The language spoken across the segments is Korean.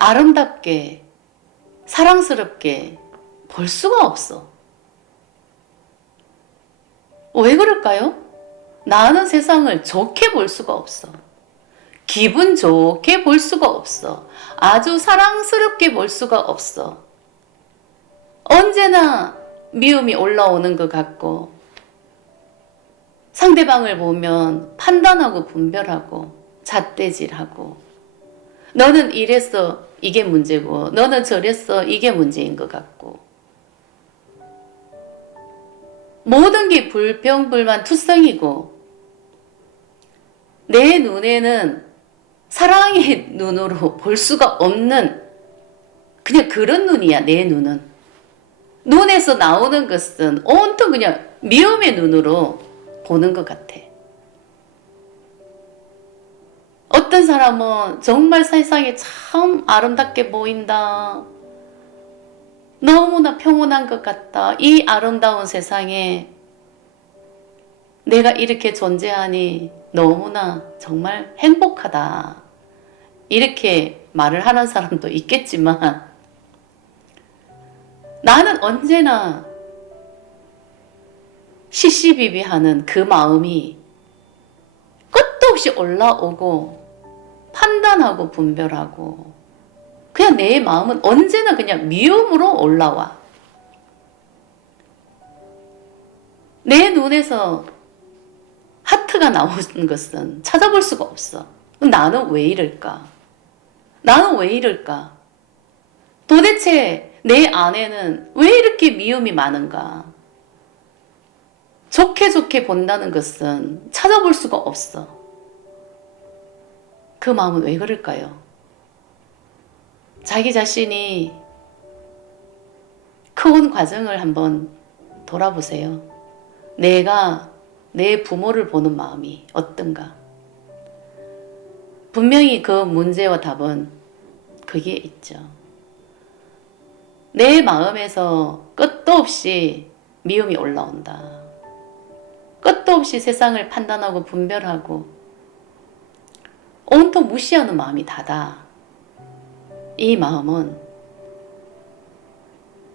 아름답게, 사랑스럽게 볼 수가 없어. 왜 그럴까요? 나는 세상을 좋게 볼 수가 없어. 기분 좋게 볼 수가 없어. 아주 사랑스럽게 볼 수가 없어. 언제나 미움이 올라오는 것 같고, 상대방을 보면 판단하고 분별하고 잣대질하고, 너는 이랬어 이게 문제고 너는 저랬어 이게 문제인 것 같고, 모든 게 불평불만 투성이고, 내 눈에는 사랑의 눈으로 볼 수가 없는 그냥 그런 눈이야. 내 눈은, 눈에서 나오는 것은 온통 그냥 미움의 눈으로 보는 것 같아. 어떤 사람은 정말 세상에 참 아름답게 보인다, 너무나 평온한 것 같다, 이 아름다운 세상에 내가 이렇게 존재하니 너무나 정말 행복하다, 이렇게 말을 하는 사람도 있겠지만, 나는 언제나 시시비비하는 그 마음이 끝도 없이 올라오고 판단하고 분별하고, 그냥 내 마음은 언제나 그냥 미움으로 올라와. 내 눈에서 하트가 나오는 것은 찾아볼 수가 없어. 나는 왜 이럴까? 나는 왜 이럴까? 도대체 내 안에는 왜 이렇게 미움이 많은가? 좋게 좋게 본다는 것은 찾아볼 수가 없어. 그 마음은 왜 그럴까요? 자기 자신이 크온 과정을 한번 돌아보세요. 내가 내 부모를 보는 마음이 어떤가? 분명히 그 문제와 답은 거기에 있죠. 내 마음에서 끝도 없이 미움이 올라온다. 끝도 없이 세상을 판단하고 분별하고 온통 무시하는 마음이 다다. 이 마음은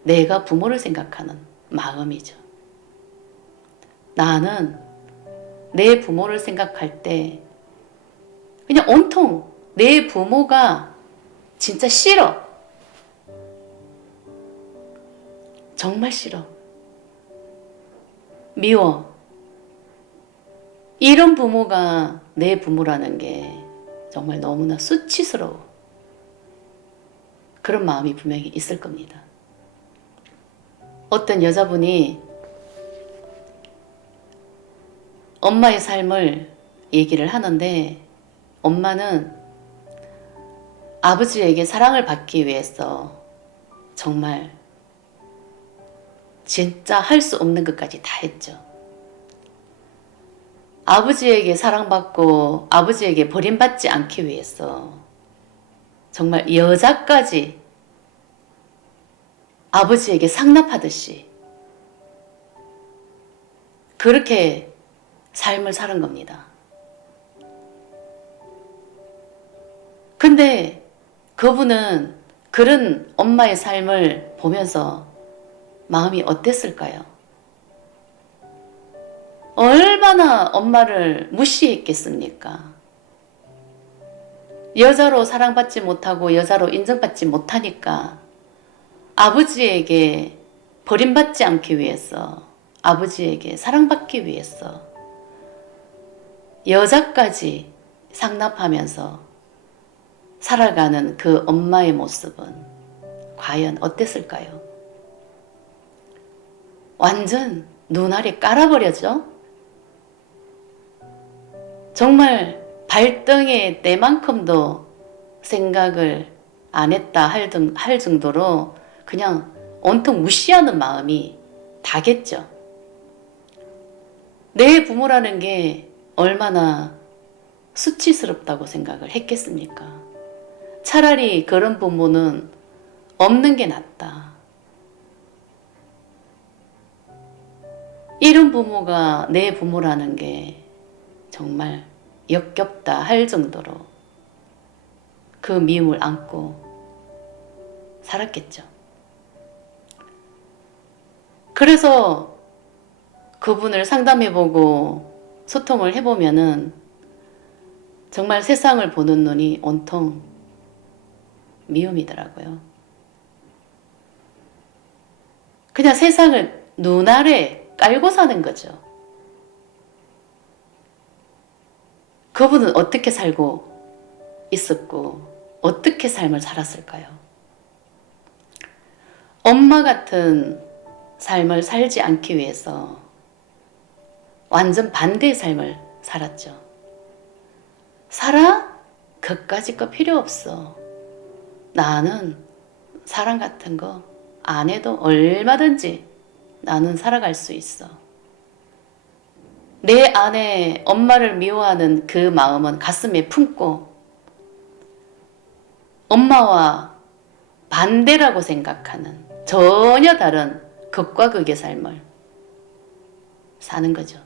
내가 부모를 생각하는 마음이죠. 나는 내 부모를 생각할 때 그냥 온통 내 부모가 진짜 싫어. 정말 싫어. 미워. 이런 부모가 내 부모라는 게 정말 너무나 수치스러워. 그런 마음이 분명히 있을 겁니다. 어떤 여자분이 엄마의 삶을 얘기를 하는데, 엄마는 아버지에게 사랑을 받기 위해서 정말 진짜 할 수 없는 것까지 다 했죠. 아버지에게 사랑받고 아버지에게 버림받지 않기 위해서 정말 여자까지 아버지에게 상납하듯이 그렇게 삶을 사는 겁니다. 근데 그분은 그런 엄마의 삶을 보면서 마음이 어땠을까요? 얼마나 엄마를 무시했겠습니까? 여자로 사랑받지 못하고 여자로 인정받지 못하니까 아버지에게 버림받지 않기 위해서, 아버지에게 사랑받기 위해서 여자까지 상납하면서 살아가는 그 엄마의 모습은 과연 어땠을까요? 완전 눈알이 깔아버렸죠? 정말 발등에 때만큼도 생각을 안 했다 할 정도로 그냥 온통 무시하는 마음이 다겠죠. 내 부모라는 게 얼마나 수치스럽다고 생각을 했겠습니까? 차라리 그런 부모는 없는 게 낫다. 이런 부모가 내 부모라는 게 정말 역겹다 할 정도로 그 미움을 안고 살았겠죠. 그래서 그분을 상담해보고 소통을 해보면은 정말 세상을 보는 눈이 온통 미움이더라고요. 그냥 세상을 눈 아래 깔고 사는 거죠. 그분은 어떻게 살고 있었고 어떻게 삶을 살았을까요? 엄마 같은 삶을 살지 않기 위해서 완전 반대의 삶을 살았죠. 살아? 그까짓 거 필요 없어. 나는 사랑 같은 거 안 해도 얼마든지 나는 살아갈 수 있어. 내 안에 엄마를 미워하는 그 마음은 가슴에 품고 엄마와 반대라고 생각하는 전혀 다른 극과 극의 삶을 사는 거죠.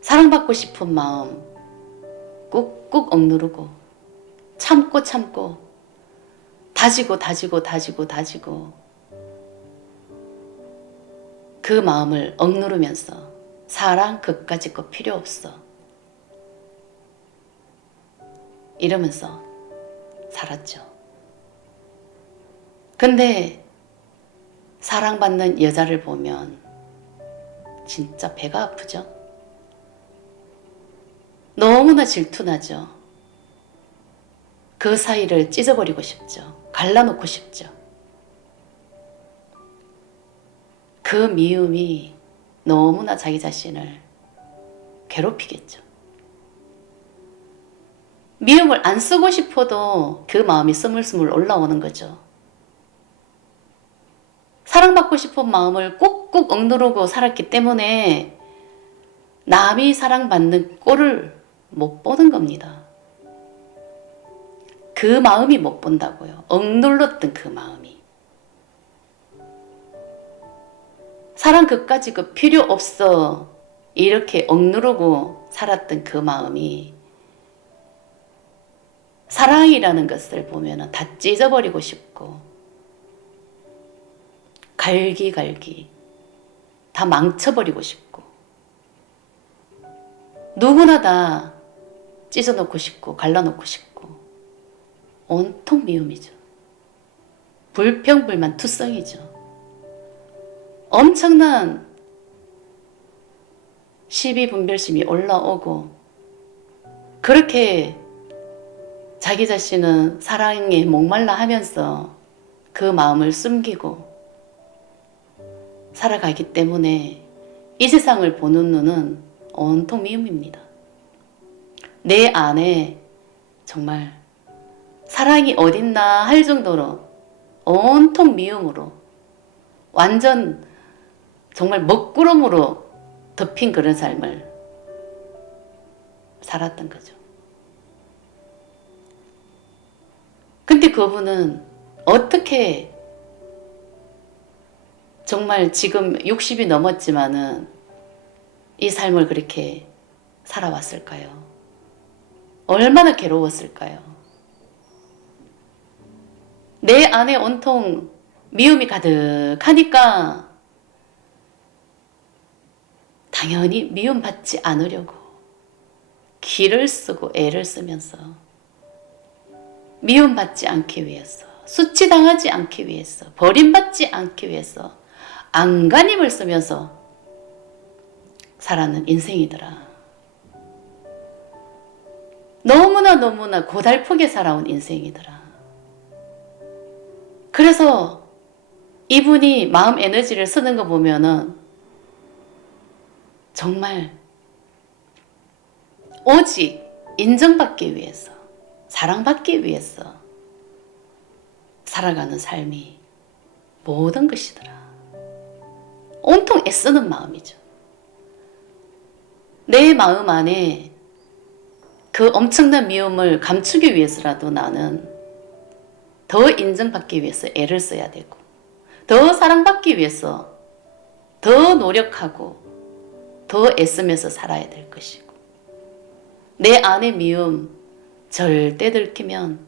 사랑받고 싶은 마음 꾹꾹 억누르고 참고 다지고 그 마음을 억누르면서 사랑 그까짓 거 필요 없어 이러면서 살았죠. 근데 사랑받는 여자를 보면 진짜 배가 아프죠. 너무나 질투나죠. 그 사이를 찢어버리고 싶죠. 갈라놓고 싶죠. 그 미움이 너무나 자기 자신을 괴롭히겠죠. 미움을 안 쓰고 싶어도 그 마음이 스물스물 올라오는 거죠. 사랑받고 싶은 마음을 꾹꾹 억누르고 살았기 때문에 남이 사랑받는 꼴을 못 보는 겁니다. 그 마음이 못 본다고요. 억눌렀던 그 마음이. 사랑 그까짓 거 필요 없어 이렇게 억누르고 살았던 그 마음이 사랑이라는 것을 보면 다 찢어버리고 싶고 갈기갈기 다 망쳐버리고 싶고 누구나 다 찢어놓고 싶고 갈라놓고 싶고 온통 미움이죠. 불평불만 투성이죠. 엄청난 시비분별심이 올라오고 그렇게 자기 자신은 사랑에 목말라 하면서 그 마음을 숨기고 살아가기 때문에 이 세상을 보는 눈은 온통 미움입니다. 내 안에 정말 사랑이 어딨나 할 정도로 온통 미움으로 완전 정말 먹구름으로 덮인 그런 삶을 살았던 거죠. 근데 그분은 어떻게 정말 지금 60이 넘었지만은 이 삶을 그렇게 살아왔을까요? 얼마나 괴로웠을까요? 내 안에 온통 미움이 가득하니까 당연히 미움받지 않으려고 기를 쓰고 애를 쓰면서 미움받지 않기 위해서 수치당하지 않기 위해서 버림받지 않기 위해서 안간힘을 쓰면서 살아는 인생이더라. 너무나 고달프게 살아온 인생이더라. 그래서 이분이 마음 에너지를 쓰는 거 보면은 정말 오직 인정받기 위해서 사랑받기 위해서 살아가는 삶이 모든 것이더라. 온통 애쓰는 마음이죠. 내 마음 안에 그 엄청난 미움을 감추기 위해서라도 나는 더 인정받기 위해서 애를 써야 되고 더 사랑받기 위해서 더 노력하고 더 애쓰면서 살아야 될 것이고 내 안의 미움 절대 들키면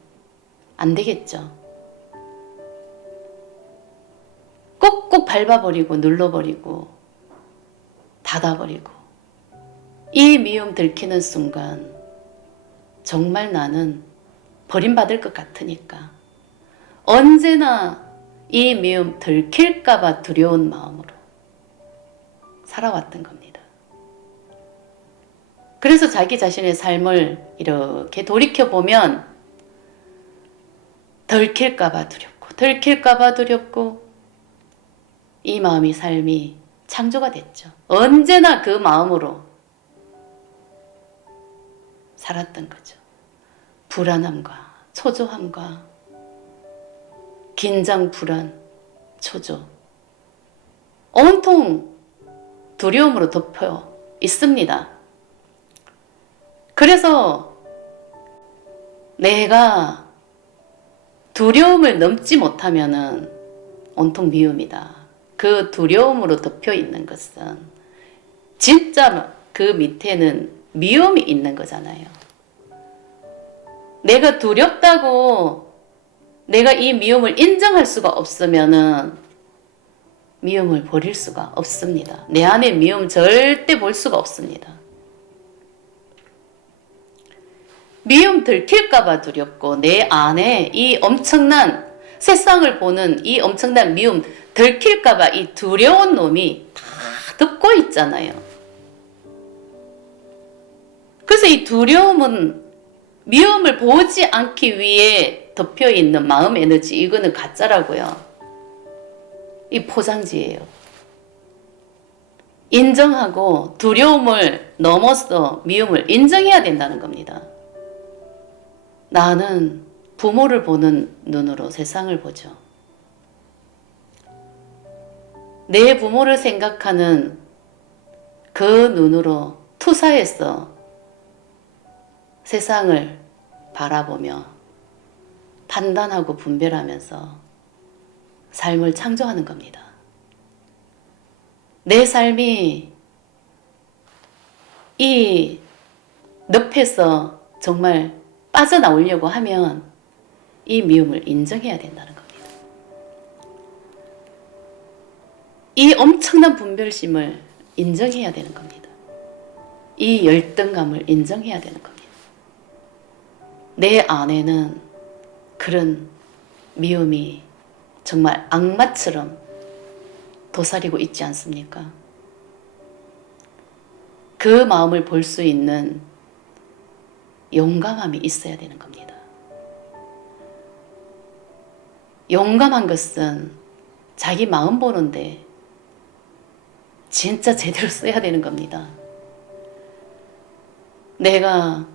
안 되겠죠. 꼭꼭 밟아버리고 눌러버리고 닫아버리고 이 미움 들키는 순간 정말 나는 버림받을 것 같으니까 언제나 이 미움 들킬까봐 두려운 마음으로 살아왔던 겁니다. 그래서 자기 자신의 삶을 이렇게 돌이켜보면 들킬까봐 두렵고 들킬까봐 두렵고 이 마음이 삶이 창조가 됐죠. 언제나 그 마음으로 살았던 거죠. 불안함과 초조함과 긴장, 불안, 초조 온통 두려움으로 덮여 있습니다. 그래서 내가 두려움을 넘지 못하면은 온통 미움이다. 그 두려움으로 덮여 있는 것은 진짜 그 밑에는 미움이 있는 거잖아요. 내가 두렵다고 내가 이 미움을 인정할 수가 없으면은 미움을 버릴 수가 없습니다. 내 안에 미움 절대 볼 수가 없습니다. 미움 들킬까봐 두렵고 내 안에 이 엄청난 세상을 보는 이 엄청난 미움 들킬까봐 이 두려운 놈이 다 덮고 있잖아요. 그래서 이 두려움은 미움을 보지 않기 위해 덮여있는 마음 에너지 이거는 가짜라고요. 이 포장지예요. 인정하고 두려움을 넘어서 미움을 인정해야 된다는 겁니다. 나는 부모를 보는 눈으로 세상을 보죠. 내 부모를 생각하는 그 눈으로 투사해서 세상을 바라보며 판단하고 분별하면서 삶을 창조하는 겁니다. 내 삶이 이 늪에서 정말 빠져나오려고 하면 이 미움을 인정해야 된다는 겁니다. 이 엄청난 분별심을 인정해야 되는 겁니다. 이 열등감을 인정해야 되는 겁니다. 내 안에는 그런 미움이 정말 악마처럼 도사리고 있지 않습니까? 그 마음을 볼 수 있는 용감함이 있어야 되는 겁니다. 용감한 것은 자기 마음 보는데 진짜 제대로 써야 되는 겁니다. 내가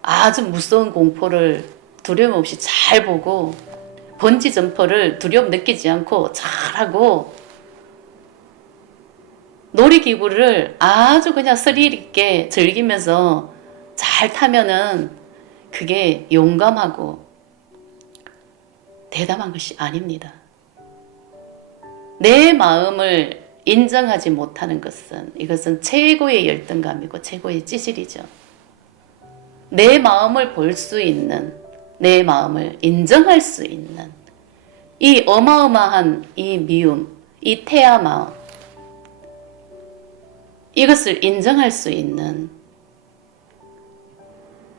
아주 무서운 공포를 두려움 없이 잘 보고 번지 점퍼를 두려움 느끼지 않고 잘하고 놀이기구를 아주 그냥 스릴 있게 즐기면서 잘 타면은 그게 용감하고 대담한 것이 아닙니다. 내 마음을 인정하지 못하는 것은 이것은 최고의 열등감이고 최고의 찌질이죠. 내 마음을 볼 수 있는, 내 마음을 인정할 수 있는 이 어마어마한 이 미움, 이 태아 마음, 이것을 인정할 수 있는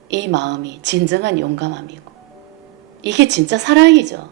이 마음이 진정한 용감함이고 이게 진짜 사랑이죠.